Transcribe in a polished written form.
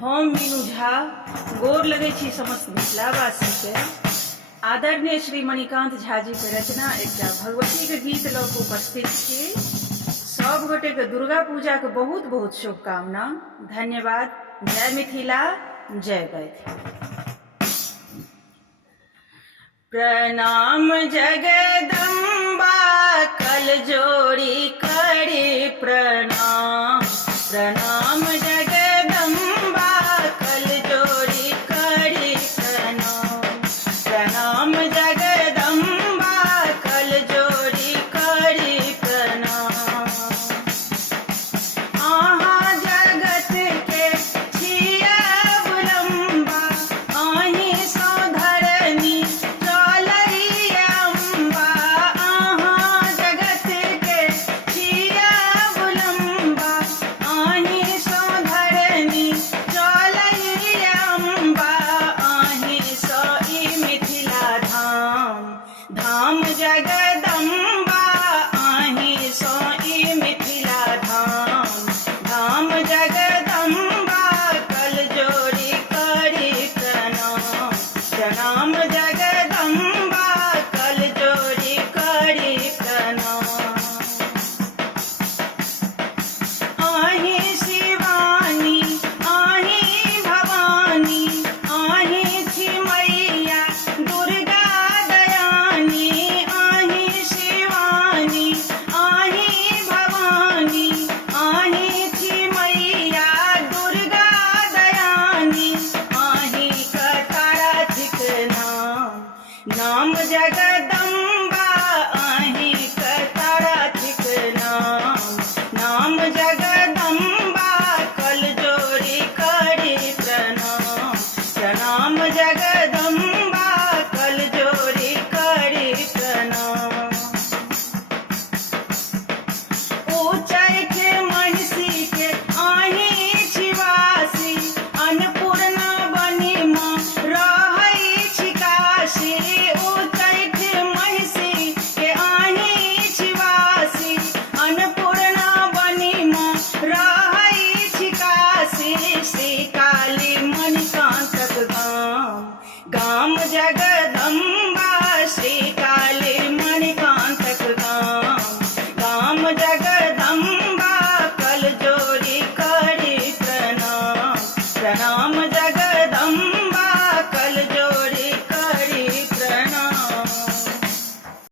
हम मीनू झा गोर लगे छी समस्त मिथिलावासी के। आदरणीय श्री मणिकांत झा जी के रचना एकटा भगवती के गीत लऽ कऽ उपस्थित छी। सब गोटे के दुर्गा पूजा के बहुत बहुत शुभकामना। धन्यवाद। जय मिथिला, जय वैद्य। प्रणाम जगदम्बा कल जोड़ी करी प्रणाम, प्रणाम जगदम्बा